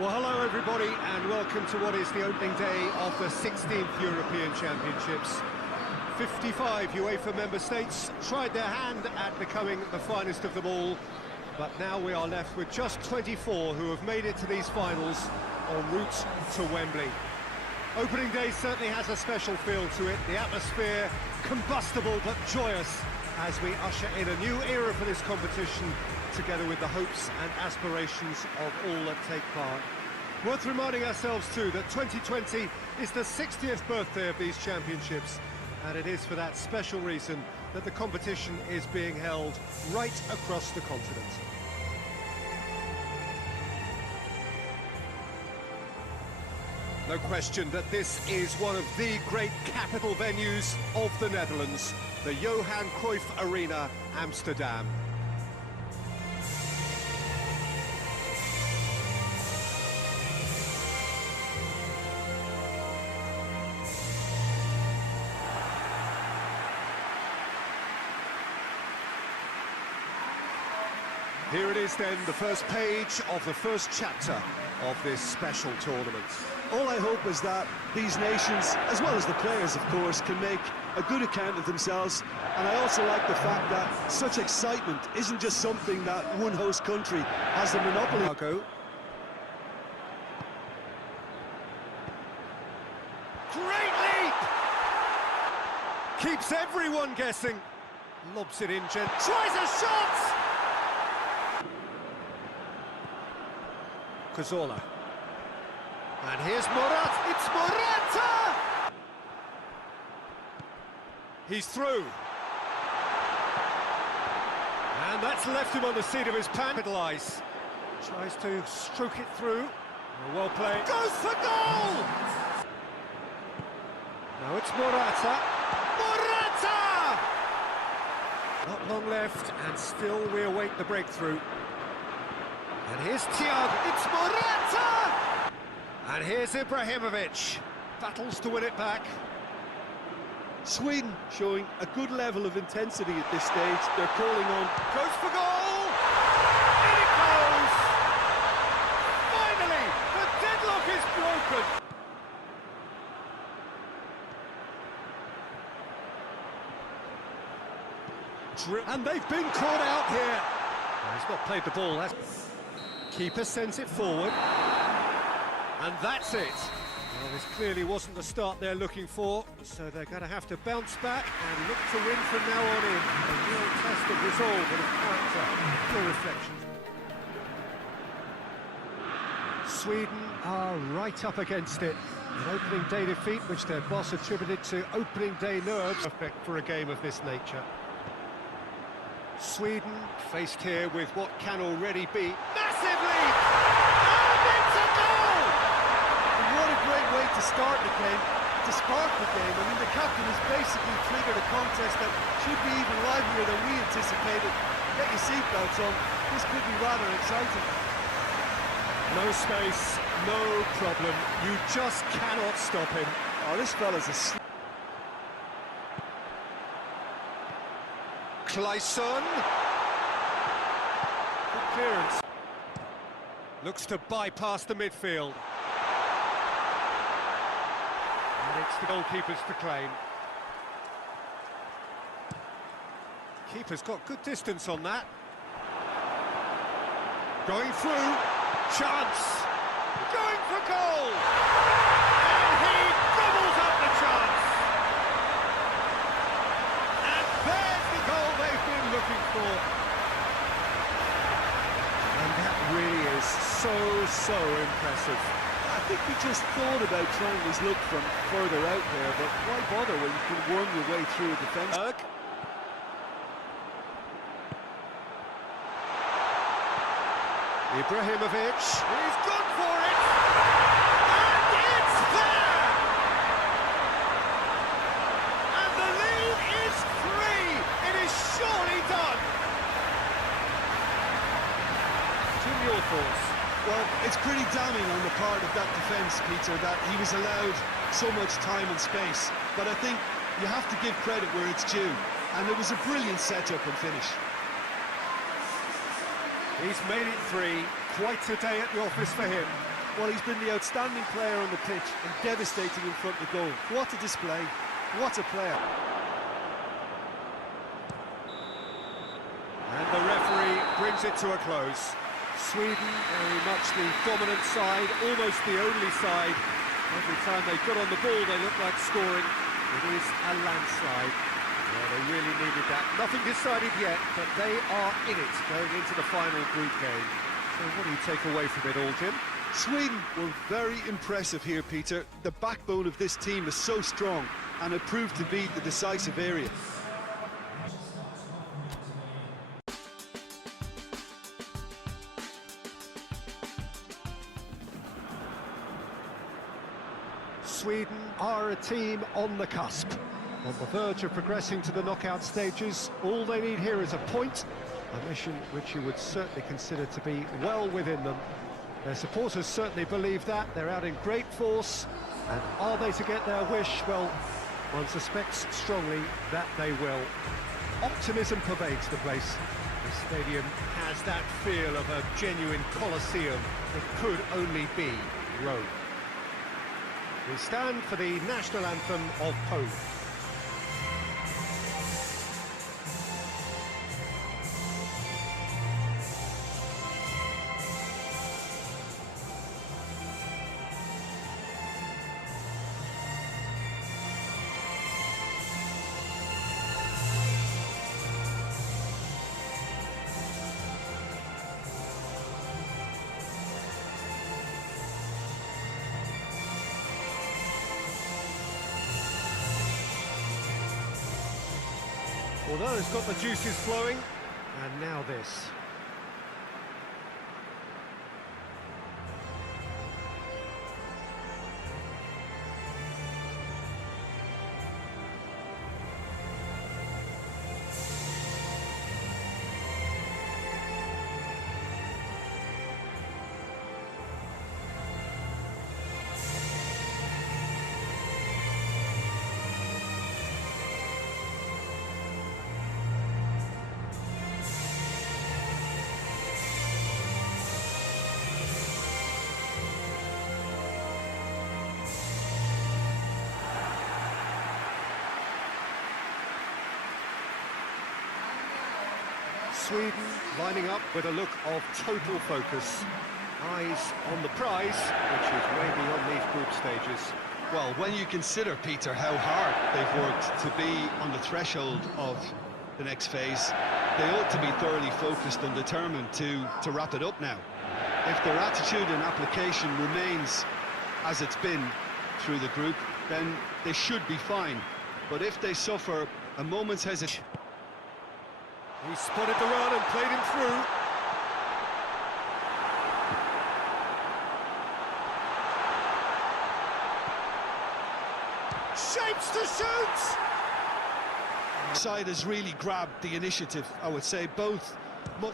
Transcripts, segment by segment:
Well, hello everybody, and welcome to what is the opening day of the 16th European Championships. 55 UEFA member states tried their hand at becoming the finest of them all, but now we are left with just 24 who have made it to these finals en route to Wembley. Opening day certainly has a special feel to it, the atmosphere combustible but joyous as we usher in a new era for this competition, together with the hopes and aspirations of all that take part. Worth reminding ourselves too that 2020 is the 60th birthday of these championships, and it is for that special reason that the competition is being held right across the continent. No question that this is one of the great capital venues of the Netherlands, the Johan Cruyff Arena, Amsterdam. Here it is then, the first page of the first chapter of this special tournament. All I hope is that these nations, as well as the players of course, can make a good account of themselves, and I also like the fact that such excitement isn't just something that one host country has the monopoly. Go. Great leap! Keeps everyone guessing. Lobs it in, tries a shot! Cazorla. And here's Morata, it's Morata! He's through. And that's left him on the seat of his pants. Tries to stroke it through. Well played. Goes for goal! Now it's Morata. Morata! Not long left, and still we await the breakthrough. And here's Thiago, it's Morata! And here's Ibrahimovic, battles to win it back. Sweden showing a good level of intensity at this stage. They're calling on... Goes for goal! In it goes! Finally, the deadlock is broken! And they've been caught out here. He's not played the ball, has he? Keeper sends it forward. And that's it. Well, this clearly wasn't the start they're looking for, so they're going to have to bounce back and look to win from now on in. A real test of resolve and of character. No reflection. Sweden are right up against it. An opening day defeat, which their boss attributed to opening day nerves, perfect for a game of this nature. Sweden faced here with what can already be massive lead! And it's a goal! And what a great way to start the game, to spark the game. I mean, the captain has basically triggered a contest that should be even livelier than we anticipated. Get your seatbelts on, this could be rather exciting. No space, no problem, you just cannot stop him. Oh, this fella's a... Clayson. Good clearance. Looks to bypass the midfield. And it's the goalkeepers to claim. Keeper's got good distance on that. Going through. Chance. Going for goal. And he gobbles up the chance. Looking for, and that really is so impressive. I think we just thought about trying his look from further out there, but why bother when you can worm your way through a defence? Ibrahimovic, he's gone for it, and it's there! And the lead is 3! It is surely done! To your thoughts? Well, it's pretty damning on the part of that defence, Peter, that he was allowed so much time and space. But I think you have to give credit where it's due. And it was a brilliant setup and finish. He's made it 3. Quite a day at the office for him. Well, he's been the outstanding player on the pitch and devastating in front of the goal. What a display, what a player. And the referee brings it to a close. Sweden, very much the dominant side, almost the only side. Every time they got on the ball, they look like scoring. It is a landslide. Well, they really needed that. Nothing decided yet, but they are in it going into the final group game. So what do you take away from it all, Jim? Sweden were very impressive here, Peter. The backbone of this team is so strong, and it proved to be the decisive area. Sweden are a team on the cusp, on the verge of progressing to the knockout stages. All they need here is a point, a mission which you would certainly consider to be well within them. Their supporters certainly believe that. They're out in great force, and are they to get their wish? Well, one suspects strongly that they will. Optimism pervades the place. The stadium has that feel of a genuine Colosseum that could only be Rome. We stand for the national anthem of Poland. Well, it's got the juices flowing, and now this. Sweden lining up with a look of total focus. Eyes on the prize, which is way beyond these group stages. Well, when you consider, Peter, how hard they've worked to be on the threshold of the next phase, they ought to be thoroughly focused and determined to wrap it up now. If their attitude and application remains as it's been through the group, then they should be fine. But if they suffer a moment's hesitation... He spotted the run and played him through. Shapes to shoot! Side has really grabbed the initiative, I would say, both...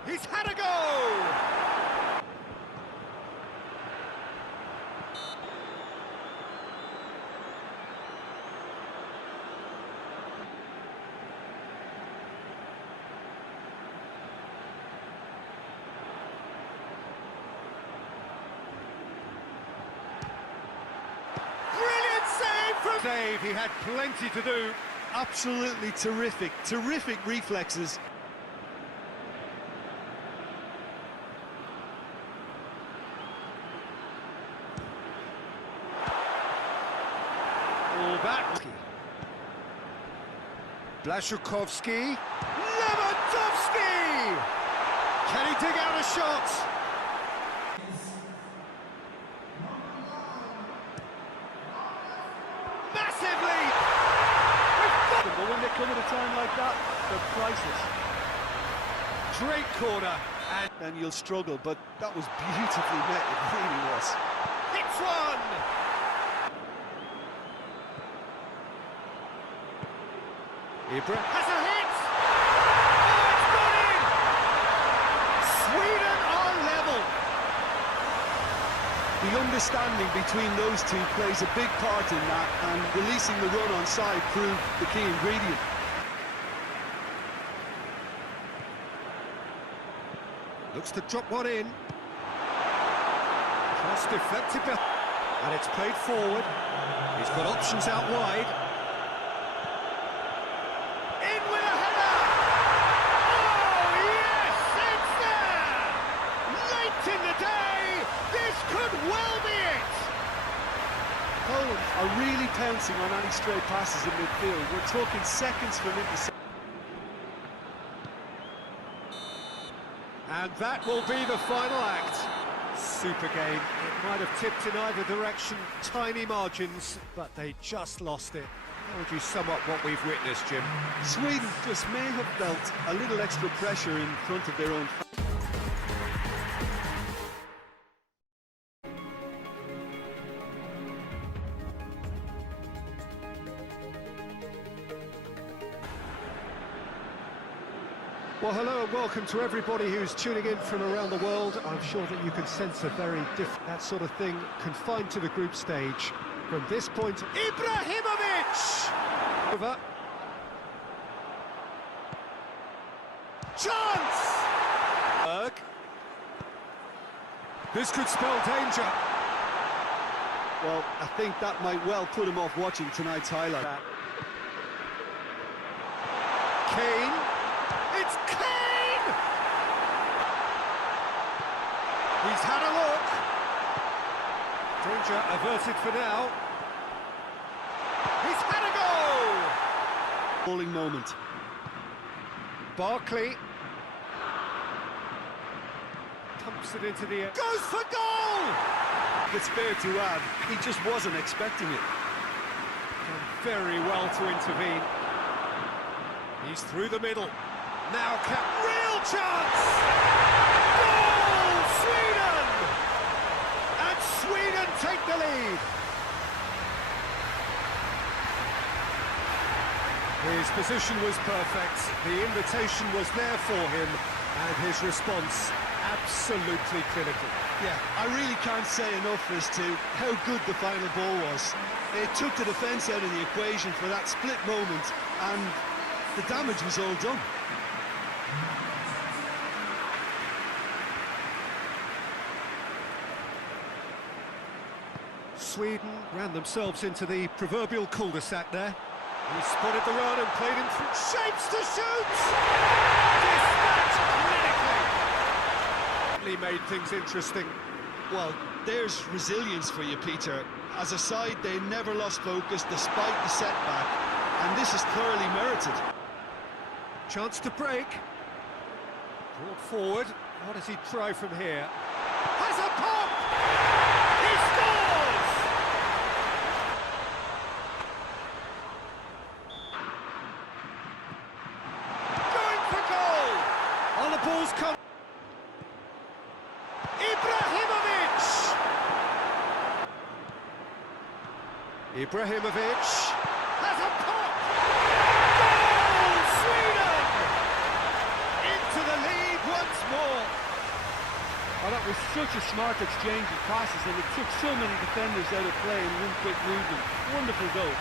He's had a go! Save, he had plenty to do. Absolutely terrific reflexes. All back. Blaszczykowski. Lewandowski! Can he dig out a shot? But when they come at a time like that, they're priceless. Great corner, and then you'll struggle, but that was beautifully met, it really was. Hits one! Ibra has a hit! Oh, it's got in! Sweden are level! The understanding between those two plays a big part in that, and releasing the run on side proved the key ingredient. Looks to drop one in. Trying Just deflected and it's played forward. He's got options out wide. In with a header! Oh, yes, it's there! Late in the day, this could well be it! Poland are really pouncing on any stray passes in midfield. We're talking seconds from interception. And that will be the final act. Super game. It might have tipped in either direction, tiny margins, but they just lost it. How would you sum up what we've witnessed, Jim? Sweden just may have felt a little extra pressure in front of their own fans. Well, hello and welcome to everybody who's tuning in from around the world. I'm sure that you can sense a very different, that sort of thing, confined to the group stage. From this point, Ibrahimovic! Over. Chance! Berg. This could spell danger. Well, I think that might well put him off watching tonight's highlight. Kane. It's Kane! He's had a look. Danger averted for now. He's had a go! Falling moment. Barkley. Pumps it into the air. Goes for goal! It's fair to add, he just wasn't expecting it. Done very well to intervene. He's through the middle. Now, real chance! Goal, Sweden! And Sweden take the lead. His position was perfect, the invitation was there for him, and his response absolutely clinical. Yeah, I really can't say enough as to how good the final ball was. It took the defence out of the equation for that split moment, and the damage was all done. Sweden ran themselves into the proverbial cul-de-sac there. He spotted the run and played him through. Shapes to shoot! Dispatched clinically! He made things interesting. Well, there's resilience for you, Peter. As a side, they never lost focus despite the setback, and this is thoroughly merited. Chance to break. Brought forward. What does he try from here? Has a pop! He scores! Going for goal! On the ball's come. Ibrahimovic has a pop! Goal, Sweden! Into the lead once more. Oh, that was such a smart exchange of passes, and it took so many defenders out of play in one quick movement. Wonderful goal.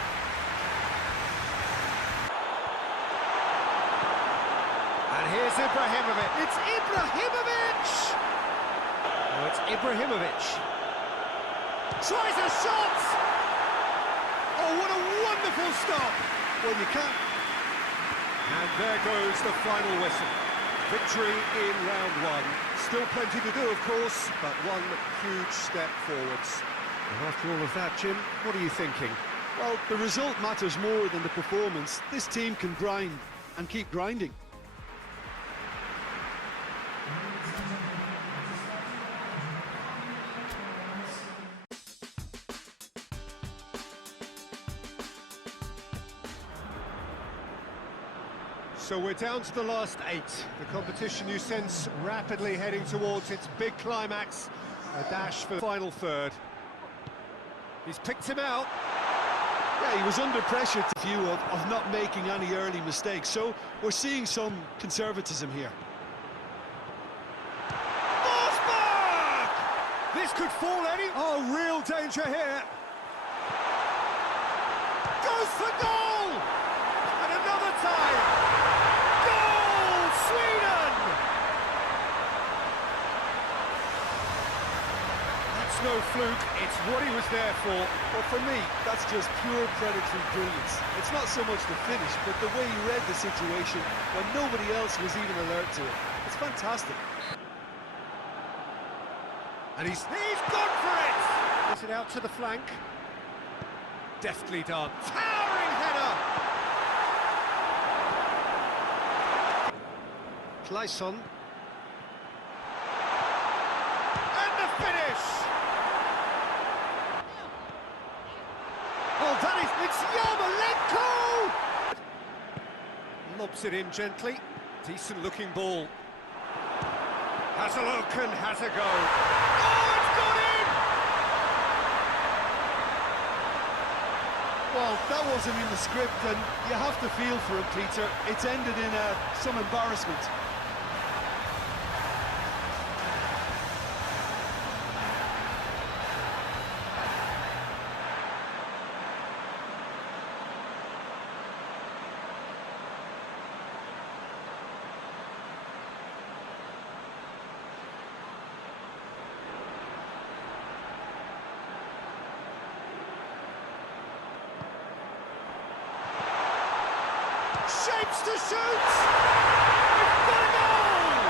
And here's Ibrahimovic. It's Ibrahimovic! Oh, it's Ibrahimovic. Tries a shot! Oh, what a wonderful stop! Well, you can't. And there goes the final whistle. Victory in round one. Still plenty to do, of course, but one huge step forwards. And after all of that, Jim, what are you thinking? Well, the result matters more than the performance. This team can grind and keep grinding. So we're down to the last 8. The competition, you sense, rapidly heading towards its big climax. A dash for the final third. He's picked him out. Yeah, he was under pressure to view of not making any early mistakes, so we're seeing some conservatism here. Forsberg! This could fall any... Oh, real danger here. Goes for goal! And another time! Goal, Sweden! That's no fluke, it's what he was there for. Well, for me, that's just pure predatory brilliance. It's not so much the finish, but the way he read the situation when nobody else was even alert to it. It's fantastic. And he's gone for it! Gets it out to the flank. Deftly done. Towering header! Clayson. And the finish! Oh, that is... It's Yarmolenko! Lobs it in gently. Decent looking ball. Has a look and has a go. Oh, it's gone in! Well, that wasn't in the script, and you have to feel for it, Peter. It's ended in some embarrassment. Shapes to shoot! It's got a goal!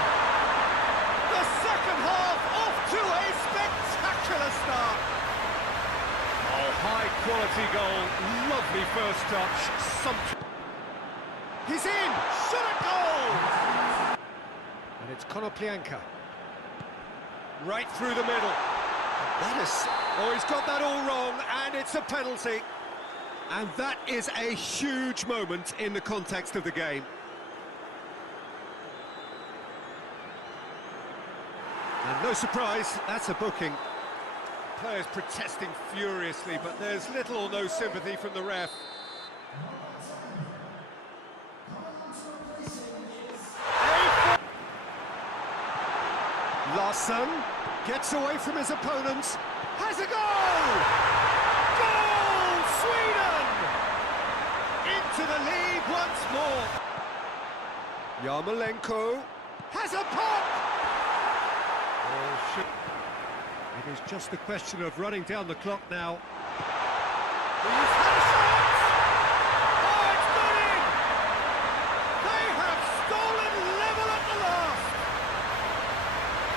The second half off to a spectacular start. Oh, high quality goal, lovely first touch, He's in! Shot at goal! And it's Konoplyanka. Right through the middle. That is... Oh, he's got that all wrong, and it's a penalty. And that is a huge moment in the context of the game. And no surprise, that's a booking. Players protesting furiously, but there's little or no sympathy from the ref. Larsson gets away from his opponents, has a goal! Goal, Sweden! Into the lead once more. Yarmolenko has a pop! Oh, shit. It is just a question of running down the clock now. He's had a shot! Oh, it's got in! They have stolen level at the last!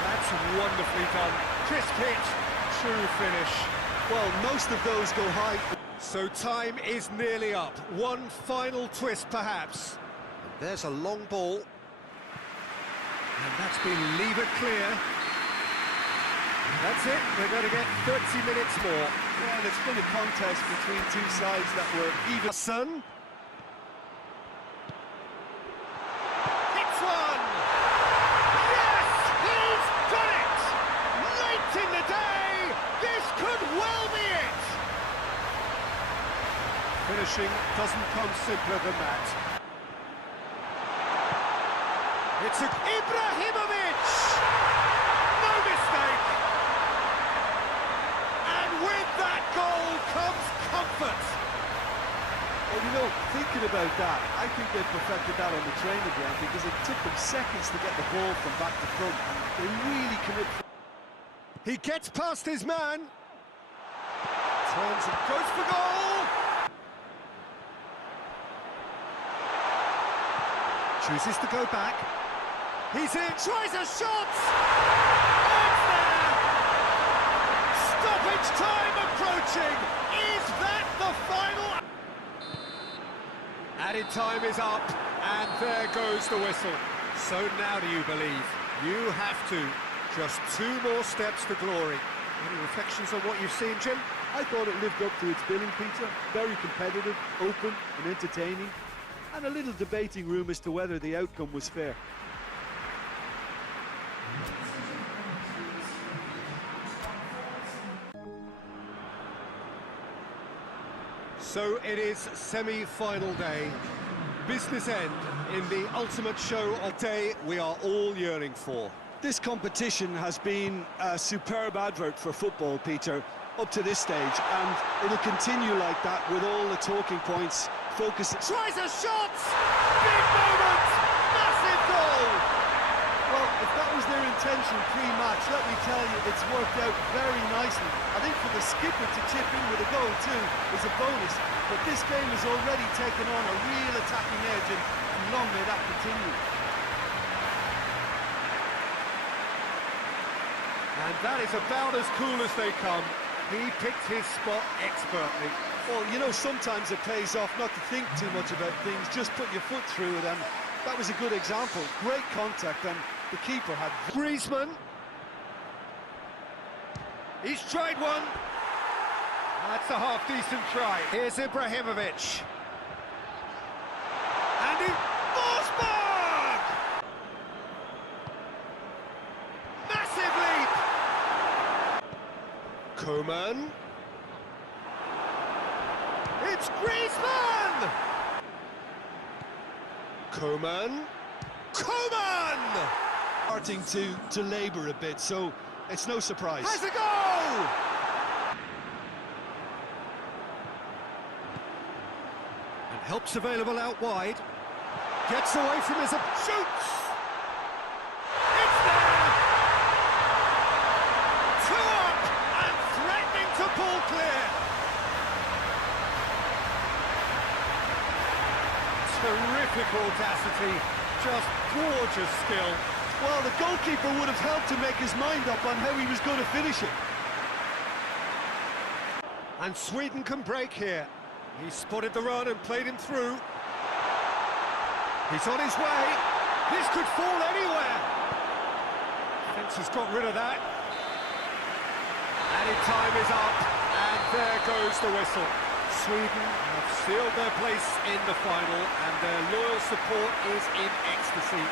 That's wonderfully done. Crisp hit, true finish. Well, most of those go high. So time is nearly up. One final twist, perhaps. And there's a long ball. And that's been lever clear. That's it. We're going to get 30 minutes more. Well, it's been a contest between two sides that were even. Son. Hits one! Yes! He's done it! Late in the day! This could well be it! Finishing doesn't come simpler than that. It's Ibrahimovic! No mistake! And with that goal comes comfort! Well, you know, thinking about that, I think they perfected that on the training ground because it took them seconds to get the ball from back to front. They really commit. He gets past his man. Turns and goes for goal! Chooses to go back. He's in, tries a shot! It's there! Stoppage time approaching! Is that the final? Added time is up, and there goes the whistle. So now do you believe? You have to. Just 2 more steps to glory. Any reflections on what you've seen, Jim? I thought it lived up to its billing, Peter. Very competitive, open and entertaining. And a little debating room as to whether the outcome was fair. So it is semi-final day. Business end in the ultimate show of day we are all yearning for. This competition has been a superb advert for football, Peter, up to this stage, and it'll continue like that with all the talking points focused. Tries a shot! Big moment! Massive goal! Well, if that was their intention pre-match, match, let me tell you, it's worked out very nicely. I think for the skipper to chip in with a goal too is a bonus, but this game has already taken on a real attacking edge, and long may that continue. And that is about as cool as they come. He picked his spot expertly. Well, you know, sometimes it pays off not to think too much about things, just put your foot through it, and that was a good example. Great contact, and the keeper had... Griezmann. He's tried one. That's a half-decent try. Here's Ibrahimovic. And he... Forsberg! Massive leap! Coman. It's Griezmann! Coman. Coman! Starting to labour a bit, so it's no surprise. Has a goal! And help's available out wide. Gets away from his... Shoots! It's there! 2 up and threatening to pull clear. Terrific audacity, just gorgeous skill. Well, the goalkeeper would have helped to make his mind up on how he was going to finish it. And Sweden can break here. He spotted the run and played him through. He's on his way. This could fall anywhere. Fence has got rid of that. Added time is up, and there goes the whistle. Sweden have sealed their place in the final, and their loyal support is in ecstasy.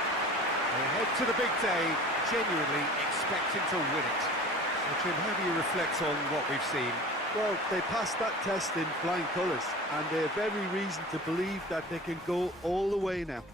They head to the big day, genuinely expecting to win it. So, Jim, how do you reflect on what we've seen? Well, they passed that test in flying colours, and they have every reason to believe that they can go all the way now.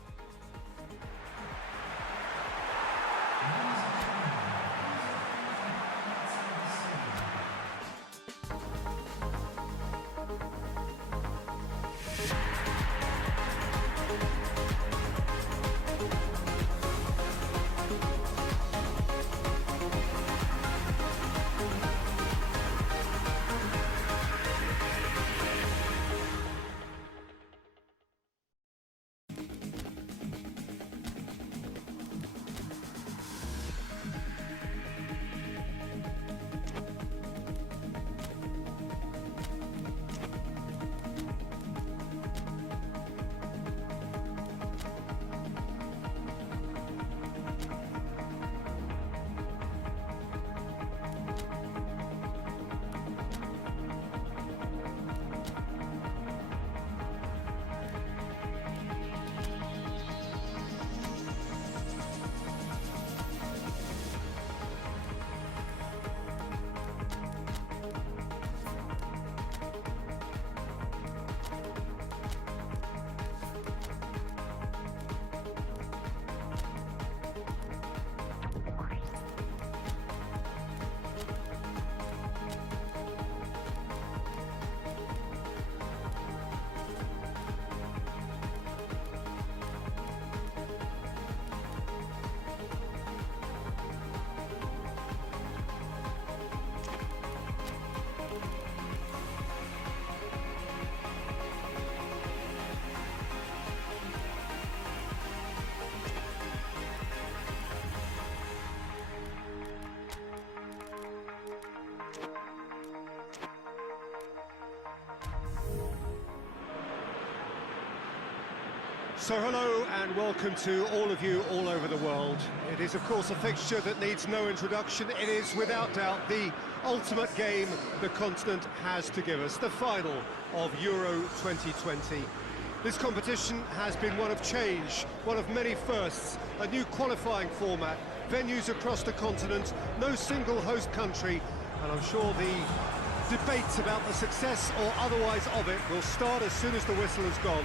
So hello and welcome to all of you all over the world. It is of course a fixture that needs no introduction. It is without doubt the ultimate game the continent has to give us, the final of Euro 2020. This competition has been one of change, one of many firsts, a new qualifying format, venues across the continent, no single host country, and I'm sure the debate about the success or otherwise of it will start as soon as the whistle has gone.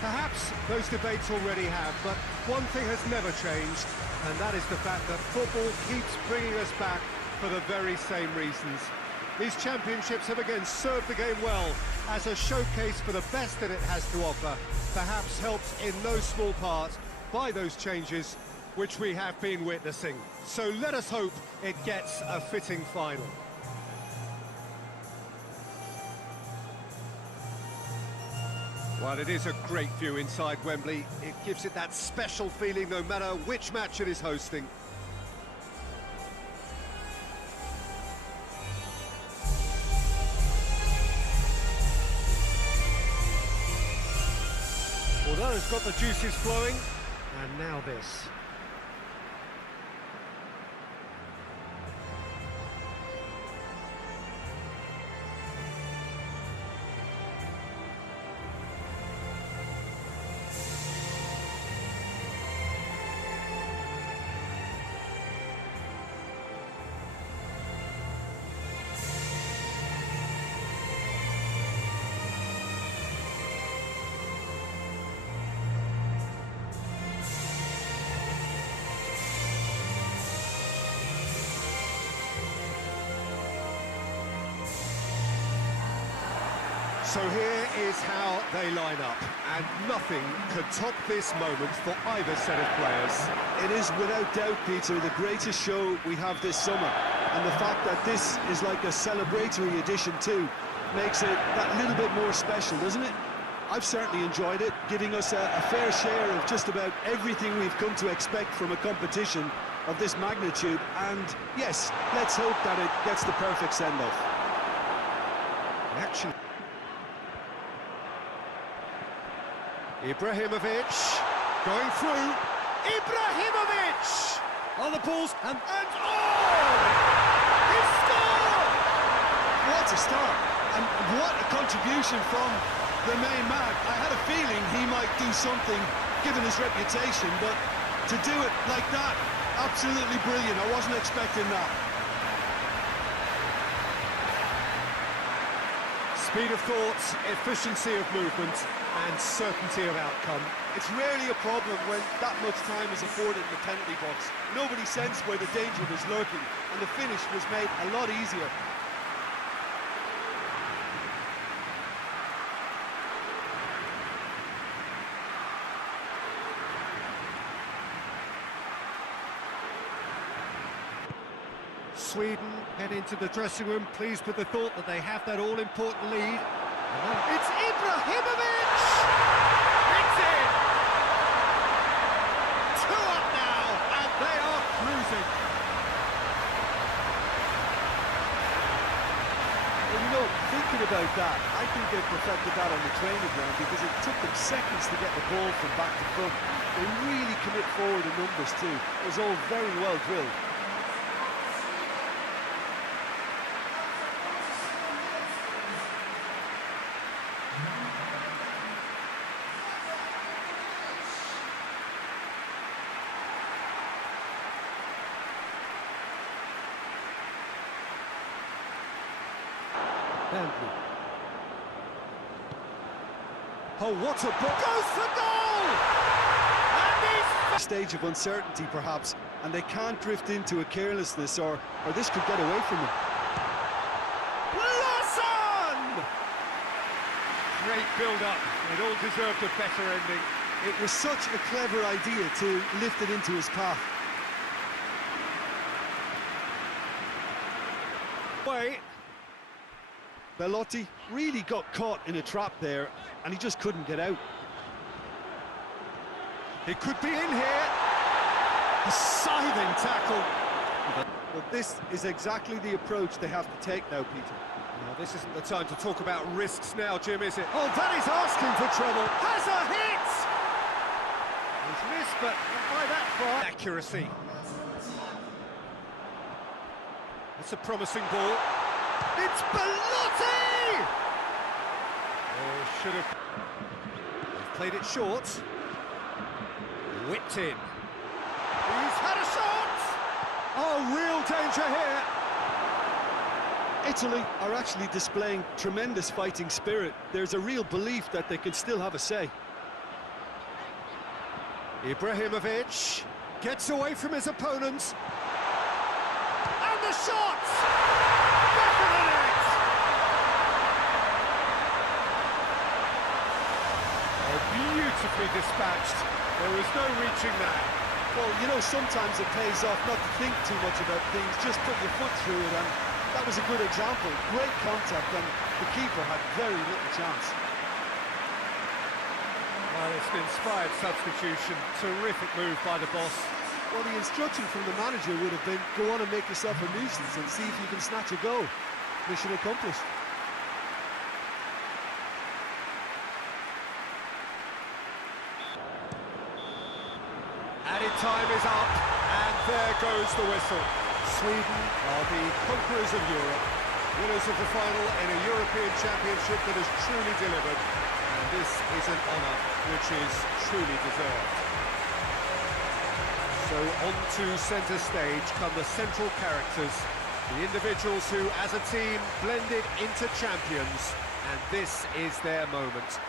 Perhaps those debates already have, but one thing has never changed, and that is the fact that football keeps bringing us back for the very same reasons. These championships have again served the game well as a showcase for the best that it has to offer, perhaps helped in no small part by those changes which we have been witnessing. So let us hope it gets a fitting final. Well, it is a great view inside Wembley. It gives it that special feeling no matter which match it is hosting. Well, that has got the juices flowing, and now this. So here is how they line up, and nothing could top this moment for either set of players. It is without doubt, Peter, the greatest show we have this summer, and the fact that this is like a celebratory edition too makes it that little bit more special, doesn't it? I've certainly enjoyed it, giving us a fair share of just about everything we've come to expect from a competition of this magnitude, and yes, let's hope that it gets the perfect send-off. Action. Ibrahimovic going through. Ibrahimovic on the balls and oh! He scored! What a start, and what a contribution from the main man. I had a feeling he might do something given his reputation, but to do it like that, absolutely brilliant. I wasn't expecting that. Speed of thought, efficiency of movement, and certainty of outcome. It's rarely a problem when that much time is afforded in the penalty box. Nobody sensed where the danger was lurking, and the finish was made a lot easier. Sweden head into the dressing room pleased with the thought that they have that all-important lead. It's Ibrahimovic! It's in! 2 up now, and they are cruising. Well, you know, thinking about that, I think they perfected that on the training ground because it took them seconds to get the ball from back to front. They really commit forward in numbers too. It was all very well drilled. Oh, what a ball! Goes for goal! And he's... Stage of uncertainty, perhaps, and they can't drift into a carelessness, or this could get away from them. Lawson! Great build-up. It all deserved a better ending. It was such a clever idea to lift it into his path. Wait. Bellotti really got caught in a trap there, and he just couldn't get out. He could be in here. A scything tackle. But this is exactly the approach they have to take now, Peter. Now, this isn't the time to talk about risks now, Jim, is it? Oh, that is asking for trouble. Has a hit! He's missed, but not by that far. Accuracy. That's a promising ball. It's Bellotti! Oh, should have... They've played it short. Whipped in. He's had a shot! Oh, real danger here. Italy are actually displaying tremendous fighting spirit. There's a real belief that they can still have a say. Ibrahimovic gets away from his opponents. And the shot! Definite! Oh, beautifully dispatched. There was no reaching that. Well, you know, sometimes it pays off not to think too much about things, just put your foot through it, and that was a good example. Great contact, and the keeper had very little chance. Well, it's an inspired substitution. Terrific move by the boss. Well, the instruction from the manager would have been, go on and make yourself a nuisance and see if you can snatch a goal. Mission accomplished. Added time is up, and there goes the whistle. Sweden are the conquerors of Europe, winners of the final in a European Championship that has truly delivered, and this is an honour which is truly deserved. So on to centre stage come the central characters, the individuals who, as a team, blended into champions, and this is their moment.